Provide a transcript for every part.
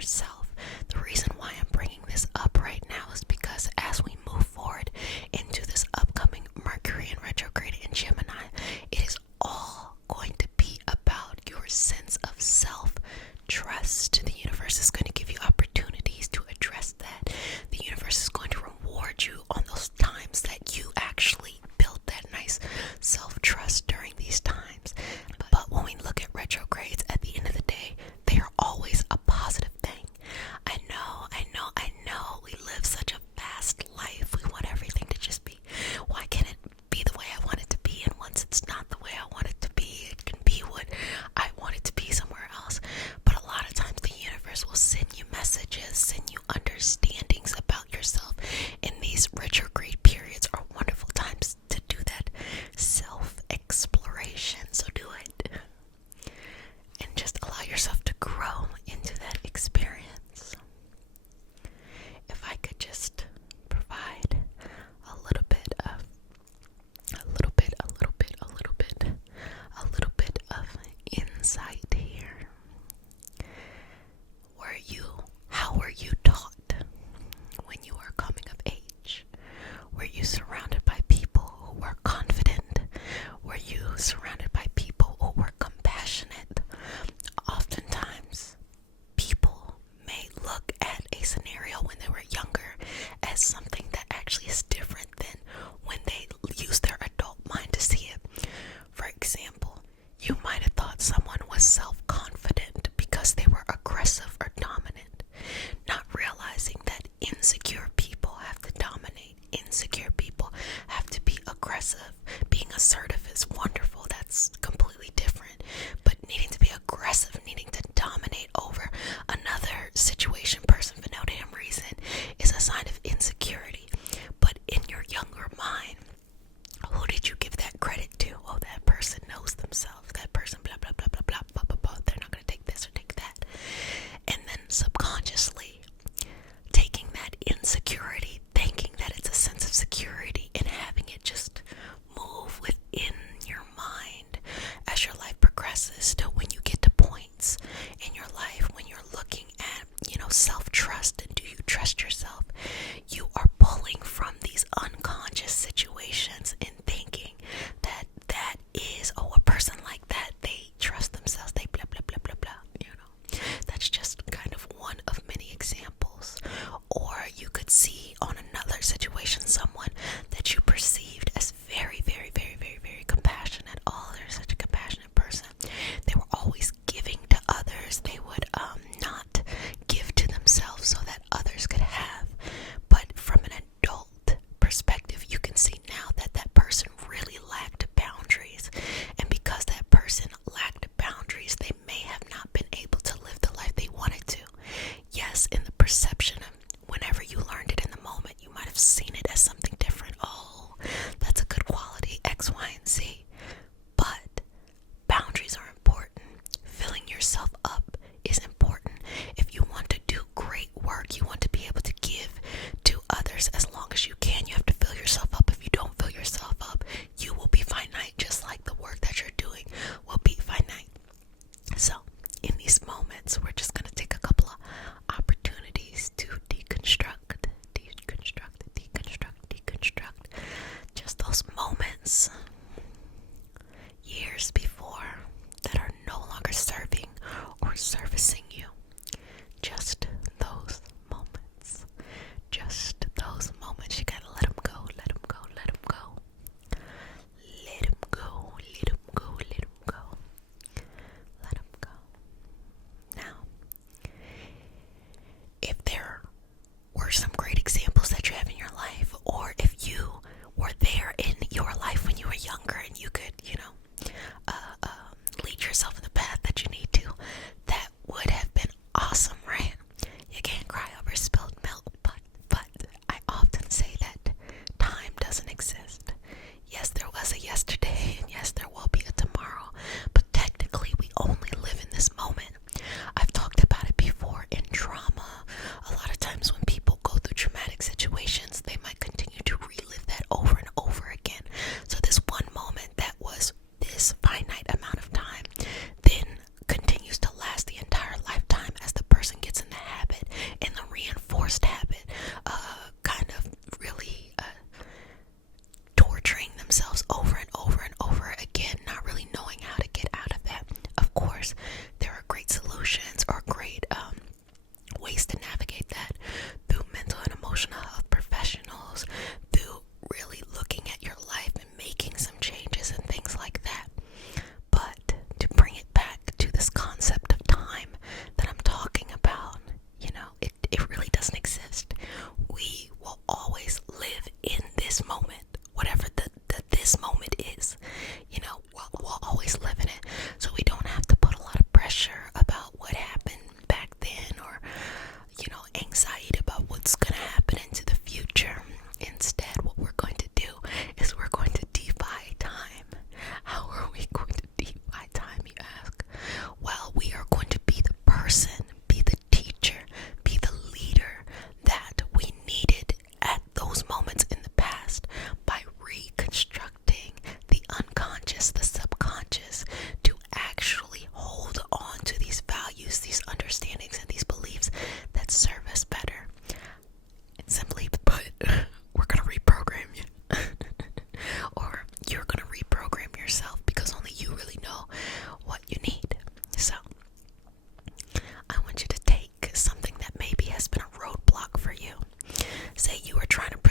yourself. The reason why I'm bringing this up right now is because as we move forward into this upcoming Mercury in retrograde in Gemini, it is all going to be about your sense of self-trust. The universe is going to give you opportunities to address that. The universe is going to reward you on those times that you actually built that nice self-trust during these times. But when we look at retrogrades, at the end of the day, they are always a positive thing. I know. We live such a fast life. We want everything to just be, why can't it be the way I want it to be? And once it's not the way I want it to be, it can be what I want it to be somewhere else. But a lot of times the universe will send you messages, send you understandings about yourself. And these retrograde periods are wonderful times to do that self-exploration. So do it. And just allow yourself to grow into that experience. If I could just provide a little bit of insight here. How were you taught when you were coming of age? Were you surrounded by people who were confident? Were you surrounded by people who were compassionate? Oftentimes, people may look at a scenario when they were younger as something that actually is different than when they use their adult mind to see it. For example, you might have thought someone was self-confident because they were aggressive or dominant, not realizing that insecure people have to dominate. Insecure people have to be aggressive. Being assertive is wonderful. That's completely different. But needing to be aggressive, needing to dominate over another situation, person for no damn reason is a sign of insecurity. But in your younger mind, who did you give that credit to? Oh, that person knows themselves. That person blah, blah, blah, blah, blah, blah, blah, blah. They're not going to take this or take that. And then subconsciously taking that insecurity, thinking that it's a sense of security, and having it just move within your mind as your life progresses to when you get to points in your life when you're looking at, self-trust and do you trust yourself? You are pulling from these unconscious situations and thinking that is, a person like that, they trust themselves, they blah, blah, blah, blah, blah, That's just kind of one of many examples. Or you could see on another situation someone that you perceived as very, very, very, very, very compassionate. Oh, they're such a compassionate person. They were always giving to others. They would not give to themselves so that others could have.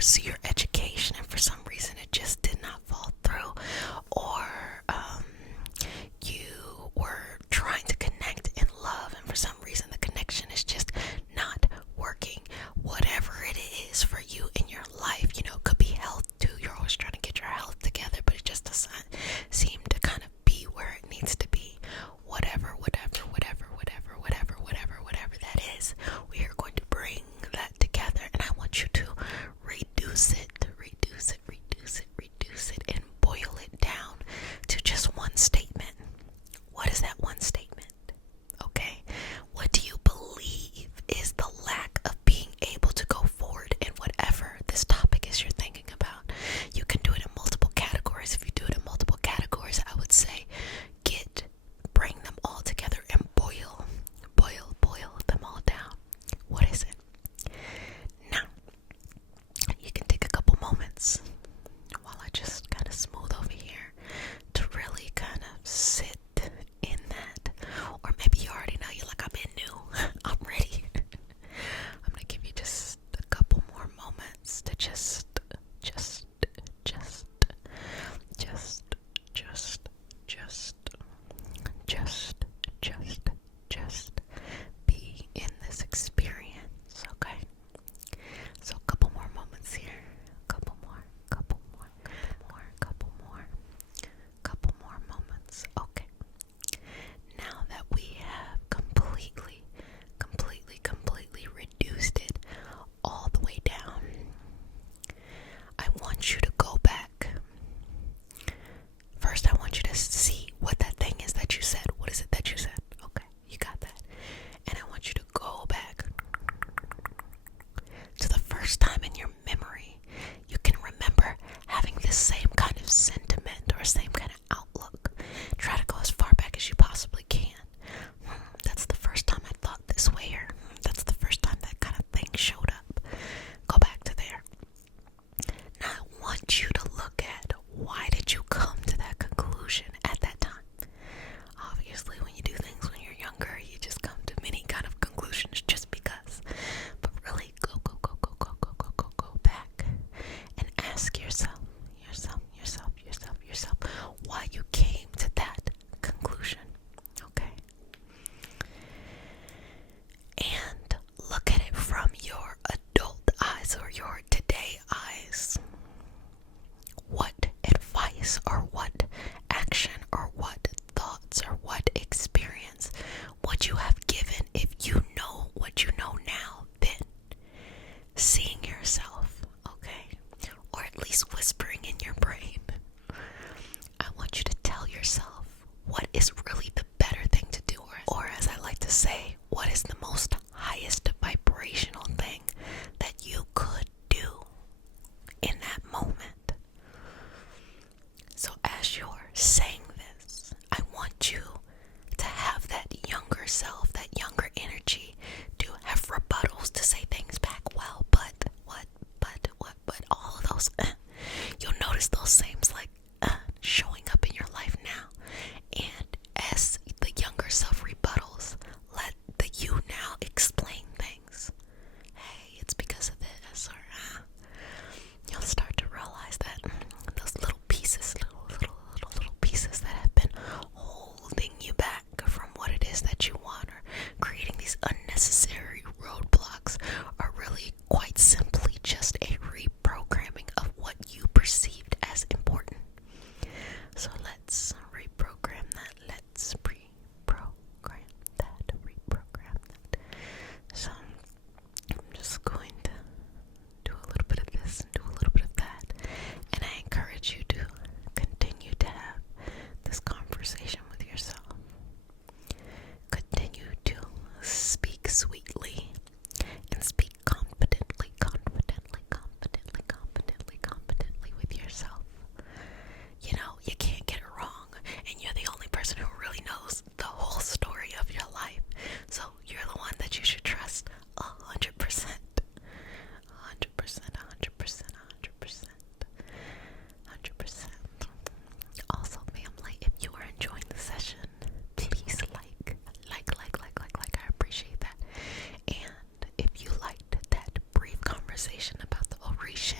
pursue your education and for some reason it just did not fall through, or you were trying to connect in love and for some reason the connection is just not working. Whatever it is for you in your life, you know, it could be health too. You're always trying to get your health together, but it just doesn't seem to kind of be where it needs to be. Whatever that is, we are going to bring that together, and I want you to reduce it, and boil it down to just one statement. What is that one statement? Okay, what do you believe is the lack of being able to go forward in whatever this topic is you're thinking about? You can do it in multiple categories. If you do it in multiple categories, I would say bring them all together and boil them all down. What is it? Now, you can take a couple moments while I just kind of smooth over here to really kind of sit in that. Or maybe you already know, you're like, I'm in new, I'm ready. I'm gonna give you just a couple more moments to just be in this experience, okay? So a couple more moments here, couple more moments. Okay. Now that we have completely reduced it all the way down, I want you to go back. First, I want you to see what that thing is that you said. What is it that you said? Okay, you got that. And I want you to go back to the first time in your memory you can remember having this same kind of sentiment or same kind of outlook. Try to go as far back as you possibly can. That's the first time I thought this way, or that's the first time that kind of thing showed up. Go back to there. Now I want you to look at, why did you come to that conclusion at that time? Obviously, when you do things when you're younger, you just come to many kind of conclusions just because. But really, go back and ask yourself, why you came to that conclusion. Okay? And look at it from your adult eyes or your today eyes. What advice or what action or what thoughts or what experience would you have given if you know what you know now then? Seeing yourself, okay? Or at least whispering in your brain. I want you to tell yourself what is really the better thing to do, or as I like to say, what is the most highest vibrational thing that you could do in that moment. So as you're saying this, I want you to have that younger self, that younger energy, to have rebuttals, to say things back. Well, but all of those, you'll notice those sames like showing up in your life now. And as the younger self rebuttals, let the you now explain things. Hey, it's because of this, or you'll start to realize that those little pieces, little pieces that have been holding you back from what it is that you want, or creating these unnecessary roadblocks, are really quite simply just a reprogramming of what you perceived as important. So let's reprogram that. Let's reprogram that. So I'm just going to do a little bit of this and do a little bit of that. And I encourage you to continue to have this conversation with yourself. Continue to speak sweetly and speak confidently with yourself. You know, you can't get it wrong, and you're the only person who really knows the whole story of your life. So you're the one that you should trust 100%. Also, family, if you are enjoying the session, please like. I appreciate that. And if you liked that brief conversation about the Orisha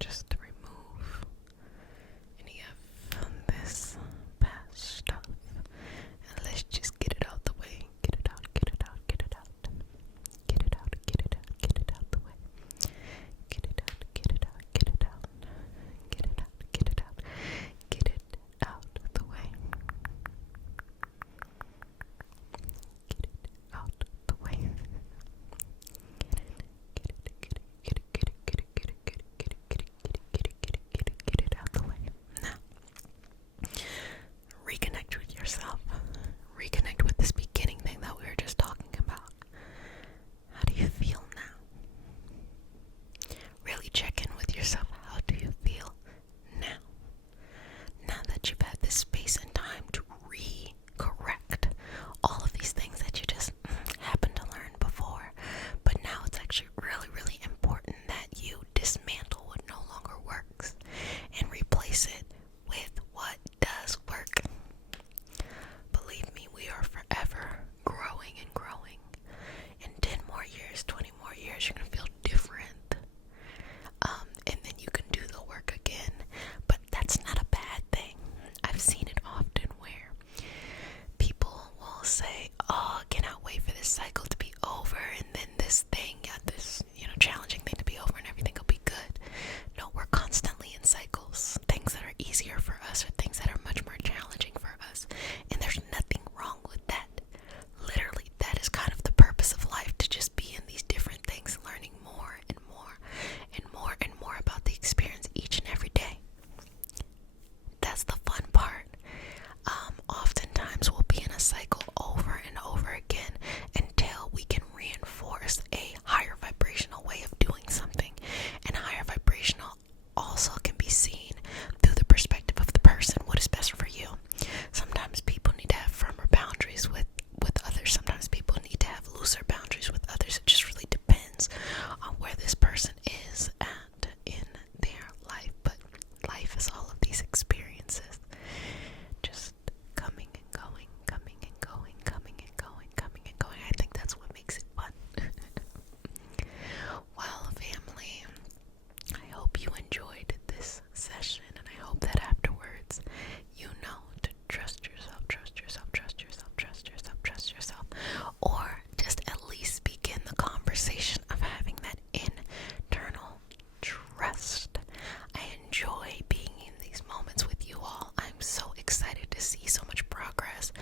just to remove any of this past stuff. And let's just get it out the way. Get it out, get it out, get it out. Get it out, get it out, get it out the way. Get it out, get it out, get it out. Get it out, get it out. Get it out the way. Get it out the way. Get it out the way. Now, reconnect with yourself. Reconnect with this beginning thing that we were just talking about. How do you feel now? Really check in with yourself. How do you feel now? Now that you've had this space and time to correct all of these things that you just happened to learn before, but now it's actually really, really important that you dismantle what no longer works and replace it with what does work. Believe me, we are forever growing and growing. In 10 more years, 20 more years, you're going to feel different. And then you can do the work again. But that's not a bad thing. I've seen it often where people will say, oh, I cannot wait for this cycle to be over, and then this thing, this challenging thing to be over, and everything will be good. No, we're constantly in cycles. Things that are easier for us or things that are much more challenging for us. And there's nothing wrong with that. Literally, that is kind of the purpose of life, to just be in these different things, learning more and more and more and more about the experience each and every day. That's the fun part. Oftentimes we'll be in a cycle over and over again until we can reinforce a higher vibrational way of doing something. And higher vibrational also can be seen through the perspective of the person. What is best for you? Sometimes people need to have firmer boundaries with others. Sometimes people need to have looser boundaries with others. It just really depends on where this person is at in their life. But life is all of these experiences, just coming and going, coming and going, coming and going, coming and going. I think that's what makes it fun. Well, family, I hope you enjoyed this session, and I hope that afterwards you know to trust yourself, trust yourself, trust yourself, trust yourself, trust yourself, or just at least begin the conversation of having that internal trust. I enjoy being in these moments with you all. I'm so excited to see so much progress.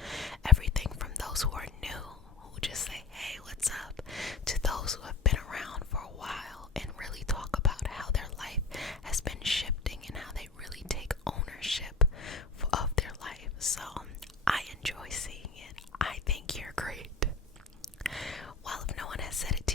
Everything from those who are new, who just say, hey, what's up, to those who have been around for a while and really talk about how their life has been shifting and how they really take ownership of their life. So I enjoy seeing it. I think you're great. Well, if no one has said it